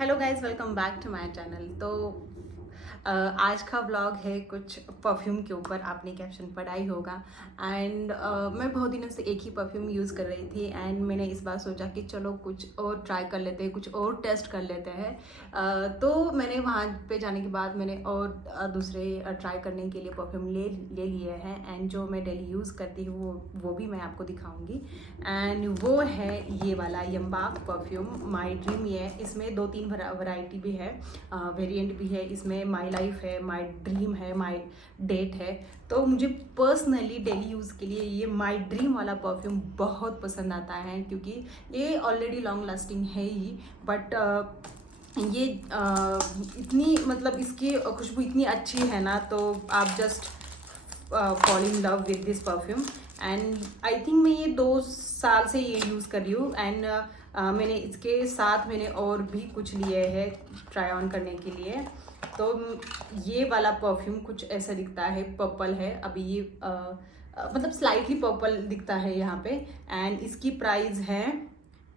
Hello guys, welcome back to my channel. तो आज का व्लॉग है कुछ परफ्यूम के ऊपर। आपने कैप्शन पढ़ा ही होगा। एंड मैं बहुत दिनों से एक ही परफ्यूम यूज़ कर रही थी एंड मैंने इस बार सोचा कि चलो कुछ और ट्राई कर लेते हैं, कुछ और टेस्ट कर लेते हैं। तो मैंने वहाँ पे जाने के बाद मैंने और दूसरे ट्राई करने के लिए परफ्यूम ले लिए हैं एंड जो मैं डेली यूज़ करती हूँ वो भी मैं आपको दिखाऊंगी। एंड वो है ये वाला यम्बाक परफ्यूम माई ड्रीम। ये है, इसमें 2-3 वैरायटी भी है, वेरिएंट भी है। इसमें माई लाइफ है, माई ड्रीम है, माई डेट है। तो मुझे पर्सनली डेली यूज़ के लिए ये माई ड्रीम वाला परफ्यूम बहुत पसंद आता है, क्योंकि ये ऑलरेडी लॉन्ग लास्टिंग है ही, बट ये इतनी मतलब इसकी खुशबू इतनी अच्छी है ना, तो आप just fall in love with this perfume. And I think मैं ये 2 साल से ये यूज़ कर रही हूँ। एंड मैंने इसके साथ मैंने और भी कुछ लिए हैं ट्राई ऑन करने के लिए। तो ये वाला परफ्यूम कुछ ऐसा दिखता है, पर्पल है अभी ये, मतलब स्लाइटली पर्पल दिखता है यहाँ पे। एंड इसकी प्राइस है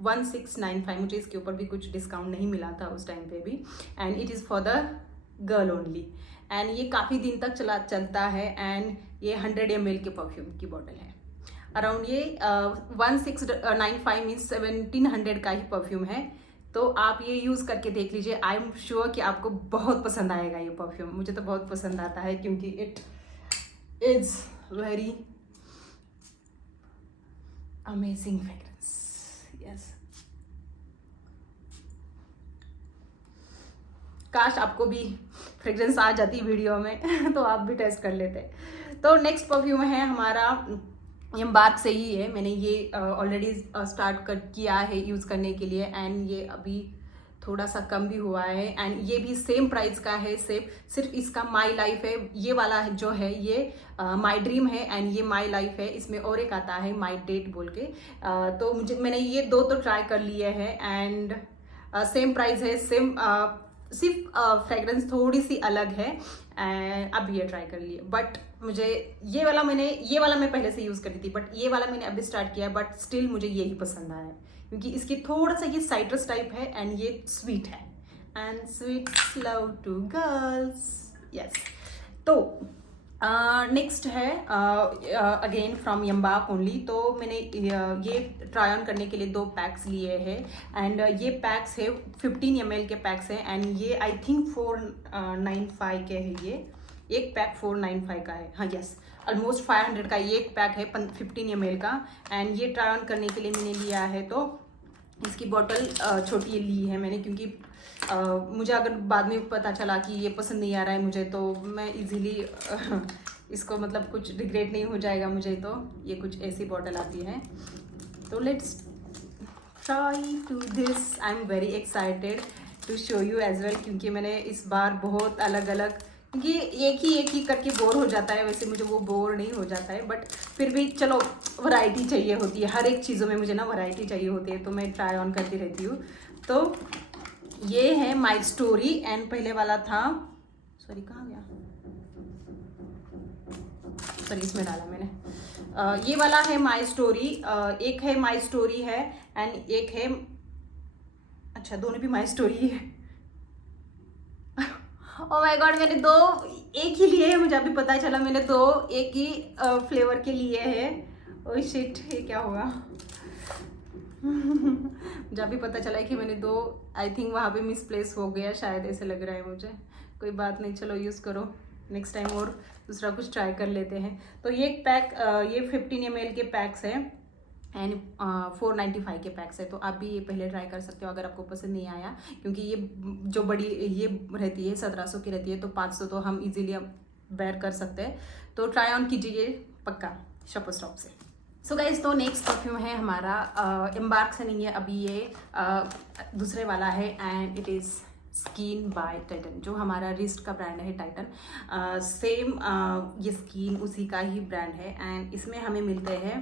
1695। मुझे इसके ऊपर भी कुछ डिस्काउंट नहीं मिला था उस टाइम पे भी। And it is for the girl only. And ये काफ़ी दिन तक चलता है। एंड ये 100 ml के परफ्यूम की बॉटल है। अराउंड ये 1695 मीन्स 1700 का ही परफ्यूम है। तो आप ये यूज़ करके देख लीजिए। आई एम श्योर कि आपको बहुत पसंद आएगा ये परफ्यूम। मुझे तो बहुत पसंद आता है क्योंकि it is very amazing fragrance. Yes, काश आपको भी फ्रेग्रेंस आ जाती वीडियो में तो आप भी टेस्ट कर लेते। तो नेक्स्ट परफ्यूम है हमारा, एम्बार्क से ही है। मैंने ये ऑलरेडी स्टार्ट किया है यूज़ करने के लिए। एंड ये अभी थोड़ा सा कम भी हुआ है। एंड ये भी सेम प्राइस का है, सिर्फ इसका माई लाइफ है। ये वाला है जो है ये माई ड्रीम है एंड ये माई लाइफ है। इसमें और एक आता है माई डेट बोल के। तो मैंने ये 2 तो ट्राई कर लिए हैं एंड सेम प्राइस है, सेम सिर्फ फ्रेग्रेंस थोड़ी सी अलग है। एंड अब ये ट्राई कर लिए, बट मुझे ये वाला मैं पहले से यूज़ करती थी, बट ये वाला मैंने अभी स्टार्ट किया, बट स्टिल मुझे यही पसंद आया है क्योंकि इसकी थोड़ा सा ये साइट्रस टाइप है एंड ये स्वीट है। And sweets love to girls. Yes. तो नेक्स्ट है अगेन फ्रॉम यम्बाक ओनली। तो मैंने ये ट्राई ऑन करने के लिए 2 पैक्स लिए हैं। एंड ये पैक्स है 15 ml के पैक्स हैं। एंड ये आई थिंक 495 के है। ये एक पैक 495 का है। हाँ यस, ऑलमोस्ट 500 का ये एक पैक है 15 ml का। एंड ये ट्राई ऑन करने के लिए मैंने लिया है, तो इसकी बॉटल छोटी ली है मैंने, क्योंकि मुझे अगर बाद में पता चला कि ये पसंद नहीं आ रहा है मुझे, तो मैं इजीली इसको मतलब कुछ रिग्रेट नहीं हो जाएगा मुझे। तो ये कुछ ऐसी बॉटल आती है। तो let's try to this. I am very excited to show you as well, क्योंकि मैंने इस बार बहुत अलग अलग, क्योंकि एक ही करके बोर हो जाता है। वैसे मुझे वो बोर नहीं हो जाता है, बट फिर भी चलो वैरायटी चाहिए होती है। हर एक चीज़ों में मुझे ना वैरायटी चाहिए होती है, तो मैं ट्राई ऑन करती रहती हूँ। तो ये है माई स्टोरी। एंड पहले वाला था, सॉरी कहाँ गया, सॉरी इसमें डाला मैंने। ये वाला है माई स्टोरी। एक है माई स्टोरी है एंड एक है, अच्छा दोनों भी माई स्टोरी है। ओ माय गॉड, मैंने 2 एक ही लिए हैं। मुझे अभी पता चला मैंने 2 एक ही फ्लेवर के लिए हैं। ओह शिट, ये क्या हुआ। मुझे अभी पता चला है कि मैंने 2, आई थिंक वहाँ पे मिसप्लेस हो गया शायद, ऐसे लग रहा है मुझे। कोई बात नहीं, चलो यूज़ करो, नेक्स्ट टाइम और दूसरा कुछ ट्राई कर लेते हैं। तो ये एक पैक, ये 15 ml के पैक्स हैं एंड 495 के पैक्स है। तो आप भी ये पहले ट्राई कर सकते हो अगर आपको पसंद नहीं आया, क्योंकि ये जो बड़ी ये रहती है 1700 की रहती है, तो 500 तो हम इजीली बेयर कर सकते हैं। तो ट्राई ऑन कीजिए पक्का शॉपर स्टॉप से। सो गाइज, तो नेक्स्ट परफ्यूम है हमारा, एम्बार्क से नहीं है अभी, ये दूसरे वाला है and it is skin bye Titan, जो हमारा रिस्ट का ब्रांड है टाइटन। सेम ये स्किन उसी का ही ब्रांड है। एंड इसमें हमें मिलते हैं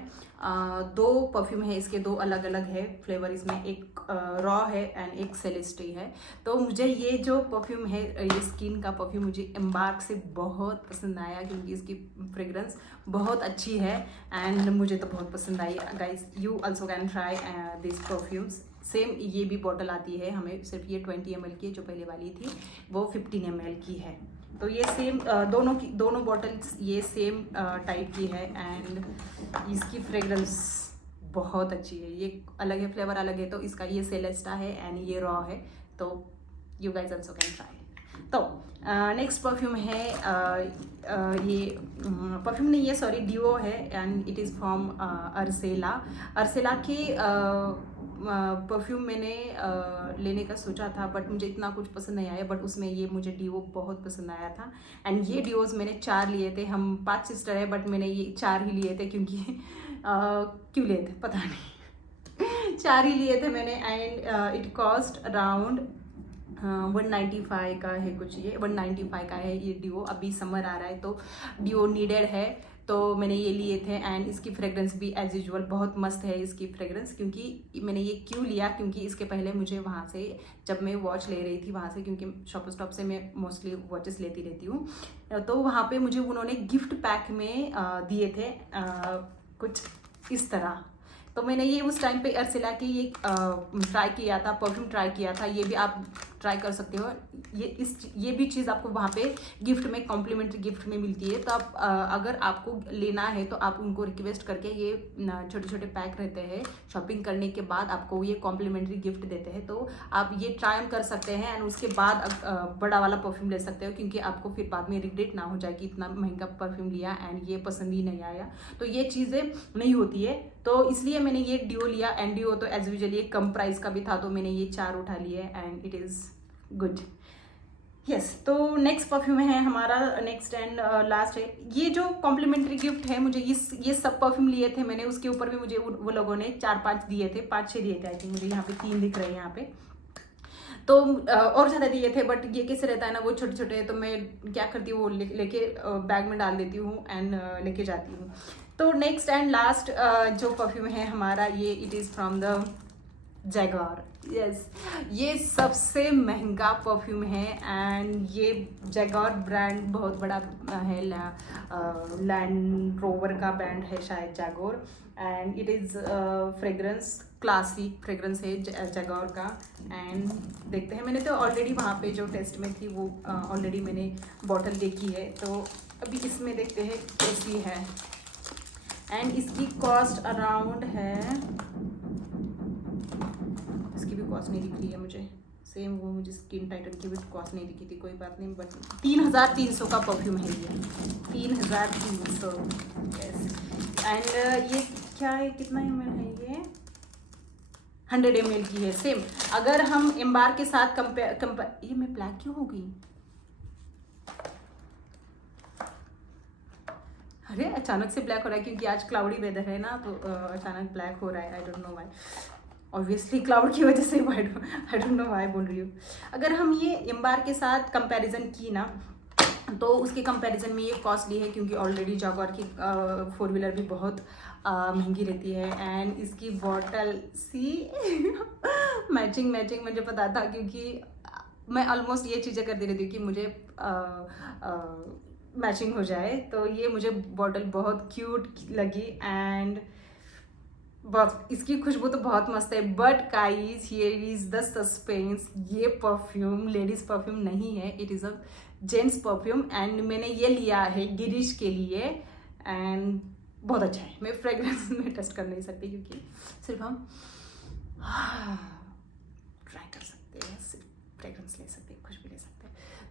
2 परफ्यूम है इसके, 2 अलग अलग है फ्लेवर इसमें। एक रॉ है एंड एक सेलेस्टी है। तो मुझे ये जो परफ्यूम है, ये स्किन का परफ्यूम मुझे एम्बार्क से बहुत पसंद आया, क्योंकि इसकी फ्रेग्रेंस बहुत अच्छी है एंड मुझे तो बहुत पसंद आई। Guys, you also can try this perfumes. Same ये भी बॉटल आती है हमें, सिर्फ ये 20 ml की, जो पहले वाली थी वो 15 ml की है। तो ये सेम दोनों बॉटल्स ये सेम टाइप की है। एंड इसकी फ्रेगरेंस बहुत अच्छी है, ये अलग है, फ्लेवर अलग है। तो इसका ये सेलेस्टा है एंड ये रॉ है, तो you guys also can try. तो नेक्स्ट परफ्यूम है ये परफ्यूम नहीं है, सॉरी, डिओ है एंड इट इज़ फ्रॉम अर्सेला। अर्सेला की परफ्यूम मैंने लेने का सोचा था, बट मुझे इतना कुछ पसंद नहीं आया, बट उसमें ये मुझे डिओ बहुत पसंद आया था। एंड ये डिओज मैंने 4 लिए थे, हम 5 सिस्टर है बट मैंने ये 4 ही लिए थे, क्योंकि क्यों लिए थे पता नहीं 4 ही लिए थे मैंने। एंड इट कॉस्ट अराउंड 195 का है कुछ, ये 195 का है ये डिओ। अभी समर आ रहा है तो डिओ नीडेड है, तो मैंने ये लिए थे। एंड इसकी फ्रेग्रेंस भी एज यूजुअल बहुत मस्त है इसकी फ्रेग्रेंस, क्योंकि मैंने ये क्यों लिया, क्योंकि इसके पहले मुझे वहाँ से जब मैं वॉच ले रही थी वहाँ से, क्योंकि शॉप स्टॉप से मैं मोस्टली वॉचेस लेती रहती हूँ, तो वहाँ पे मुझे उन्होंने गिफ्ट पैक में दिए थे कुछ इस तरह। तो मैंने ये उस टाइम पे अर्सेला की ये ट्राई किया था, परफ्यूम ट्राई किया था। ये भी आप ट्राई कर सकते हो, ये भी चीज़ आपको वहाँ पे गिफ्ट में, कॉम्प्लीमेंट्री गिफ्ट में मिलती है। तो आप अगर आपको लेना है तो आप उनको रिक्वेस्ट करके, ये छोटे छोटे पैक रहते हैं, शॉपिंग करने के बाद आपको ये कॉम्प्लीमेंट्री गिफ्ट देते हैं, तो आप ये ट्राई कर सकते हैं। एंड उसके बाद बड़ा वाला परफ्यूम ले सकते हो, क्योंकि आपको फिर बाद में रिग्रेट ना हो जाए कि इतना महंगा परफ्यूम लिया एंड ये पसंद ही नहीं आया। तो ये चीज़ें नहीं होती है, तो इसलिए मैंने ये डिओ लिया। एंड डिओ तो एज यूजुअली ये कम प्राइस का भी था, तो मैंने ये 4 उठा लिए and it is good. Yes, तो नेक्स्ट परफ्यूम है हमारा, नेक्स्ट एंड लास्ट है। ये जो कॉम्प्लीमेंट्री गिफ्ट है, मुझे ये सब परफ्यूम लिए थे मैंने, उसके ऊपर भी मुझे वो लोगों ने 4-5 दिए थे, 5-6 दिए थे आई थिंक, मुझे यहाँ पे 3 दिख रहे हैं यहाँ पे, तो और ज़्यादा दिए थे। बट ये कैसे रहता है ना, वो छोटे छोटे है, तो मैं क्या करती हूँ वो लेके बैग में डाल देती हूँ एंड लेके जाती हूँ। तो नेक्स्ट एंड लास्ट जो परफ्यूम है हमारा, ये it is from the Jaguar. Yes, ये सबसे महंगा परफ्यूम है एंड ये जैगवार ब्रांड बहुत बड़ा है, लैंड रोवर का ब्रांड है शायद Jaguar. And it is fragrance, classic fragrance है जैगवार का। एंड देखते हैं, मैंने तो ऑलरेडी वहाँ पे जो टेस्ट में थी वो ऑलरेडी मैंने बॉटल देखी है, तो अभी इसमें देखते हैं कैसी है। एंड इसकी कॉस्ट अराउंड है, इसकी भी कॉस्ट नहीं दिख रही है मुझे, सेम वो मुझे स्किन टाइटन की भी कॉस्ट नहीं दिखी थी, कोई बात नहीं, बट 3300 का परफ्यूम है ये, 3300। यस, एंड ये क्या है, कितना ml है ये, 100 ml की है। सेम अगर हम एम्बार के साथ कंपेयर ये मैं ब्लैक क्यों हो गई, अरे अचानक से ब्लैक हो रहा है, क्योंकि आज क्लाउडी वेदर है ना, तो अचानक ब्लैक हो रहा है, I don't know why, obviously cloud की वजह से आई डोंट नो व्हाई बोल रही हूँ। अगर हम ये एम्बार के साथ कंपैरिजन की ना, तो उसके कंपैरिजन में ये कॉस्टली है, क्योंकि ऑलरेडी जैगवार की 4 व्हीलर भी बहुत महंगी रहती है। एंड इसकी बॉटल सी मैचिंग मुझे पता था, क्योंकि मैं ऑलमोस्ट ये चीज़ें करती रहती हूँ कि मुझे मैचिंग हो जाए, तो ये मुझे बॉटल बहुत क्यूट लगी एंड बहुत, इसकी खुशबू तो बहुत मस्त है। But guys, here is the suspense, ये परफ्यूम लेडीज परफ्यूम नहीं है, it is a gents perfume. And मैंने ये लिया है गिरीश के लिए एंड बहुत अच्छा है। मैं फ्रेग्रेंस में टेस्ट कर नहीं सकती, क्योंकि सिर्फ हम ट्राई कर सकते हैं, सिर्फ फ्रेग्रेंस ले सकते हैं, खुशबू ले सकते हैं।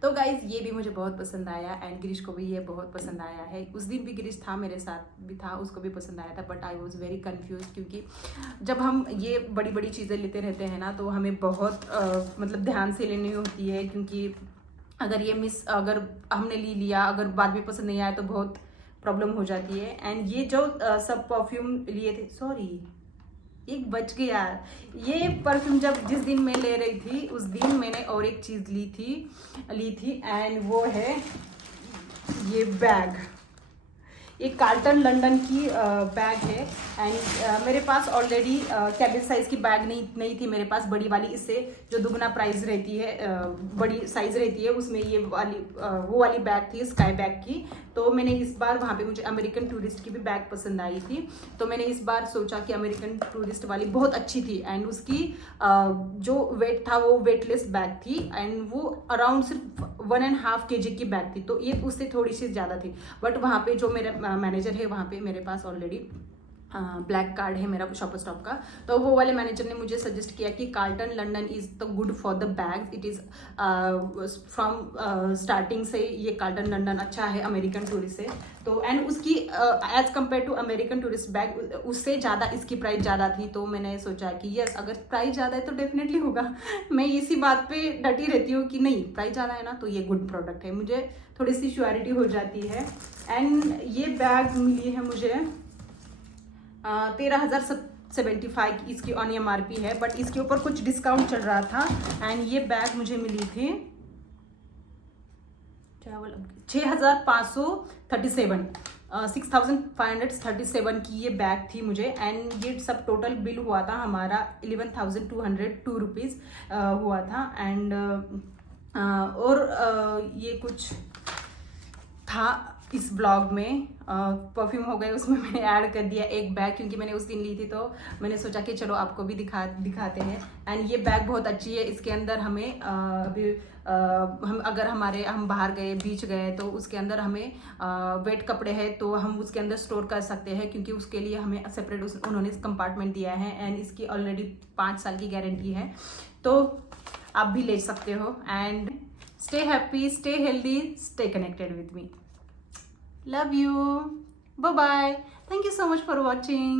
तो गाइज, ये भी मुझे बहुत पसंद आया एंड गिरीश को भी ये बहुत पसंद आया है। उस दिन भी गिरीश था, मेरे साथ भी था, उसको भी पसंद आया था, but I was very confuse, क्योंकि जब हम ये बड़ी बड़ी चीज़ें लेते रहते हैं ना, तो हमें बहुत मतलब ध्यान से लेनी होती है, क्योंकि अगर हमने लिया, अगर बाद में पसंद नहीं आया तो बहुत प्रॉब्लम हो जाती है। एंड ये जो सब परफ्यूम लिए थे, सॉरी एक बच गया, ये परफ्यूम जिस दिन मैं ले रही थी, उस दिन मैंने और एक चीज़ ली थी एंड वो है ये बैग। एक कार्टन लंदन की बैग है एंड मेरे पास ऑलरेडी कैबिन साइज की बैग नहीं थी मेरे पास, बड़ी वाली, इससे जो दुगना प्राइस रहती है, बड़ी साइज रहती है, उसमें ये वाली वो वाली बैग थी स्काई बैग की। तो मैंने इस बार वहाँ पे मुझे अमेरिकन टूरिस्ट की भी बैग पसंद आई थी, तो मैंने इस बार सोचा कि अमेरिकन टूरिस्ट वाली बहुत अच्छी थी एंड उसकी जो वेट था वो वेटलेस बैग थी एंड वो अराउंड सिर्फ 1.5 kg की बैग थी, तो ये उससे थोड़ी सी ज़्यादा थी। बट वहाँ पे जो मेरा मैनेजर है वहाँ पे मेरे पास ऑलरेडी ब्लैक कार्ड है मेरा शॉपर स्टॉप का, तो वो वाले मैनेजर ने मुझे सजेस्ट किया कि carton London is the good for the bags, it is from starting से ये कार्टन लंदन अच्छा है अमेरिकन टूरिस्ट से। तो एंड उसकी as compare to American tourist bag उससे ज़्यादा इसकी प्राइस ज़्यादा थी, तो मैंने सोचा कि यस अगर प्राइस ज़्यादा है तो डेफिनेटली होगा। मैं इसी बात पे डटी रहती हूँ कि नहीं प्राइस ज़्यादा है ना तो ये गुड प्रोडक्ट है, मुझे थोड़ी सी श्योरिटी हो जाती है। एंड ये बैग मिली है मुझे 13,075 इसकी ऑन MRP है, बट इसके ऊपर कुछ डिस्काउंट चल रहा था एंड ये बैग मुझे मिली थी 6,537 6,537 की ये बैग थी मुझे एंड ये सब टोटल बिल हुआ था हमारा 11,202 रुपीज़ हुआ था। एंड और ये कुछ था इस ब्लॉग में, परफ्यूम हो गए उसमें मैंने ऐड कर दिया एक बैग, क्योंकि मैंने उस दिन ली थी तो मैंने सोचा कि चलो आपको भी दिखाते हैं। एंड ये बैग बहुत अच्छी है, इसके अंदर हमें अभी हम अगर हम बाहर गए बीच गए तो उसके अंदर हमें वेट कपड़े हैं तो हम उसके अंदर स्टोर कर सकते हैं, क्योंकि उसके लिए हमें सेपरेट उन्होंने कंपार्टमेंट दिया है एंड इसकी ऑलरेडी 5 साल की गारंटी है, तो आप भी ले सकते हो। And stay happy, stay healthy, stay connected with me. Love you. Bye bye. Thank you so much for watching.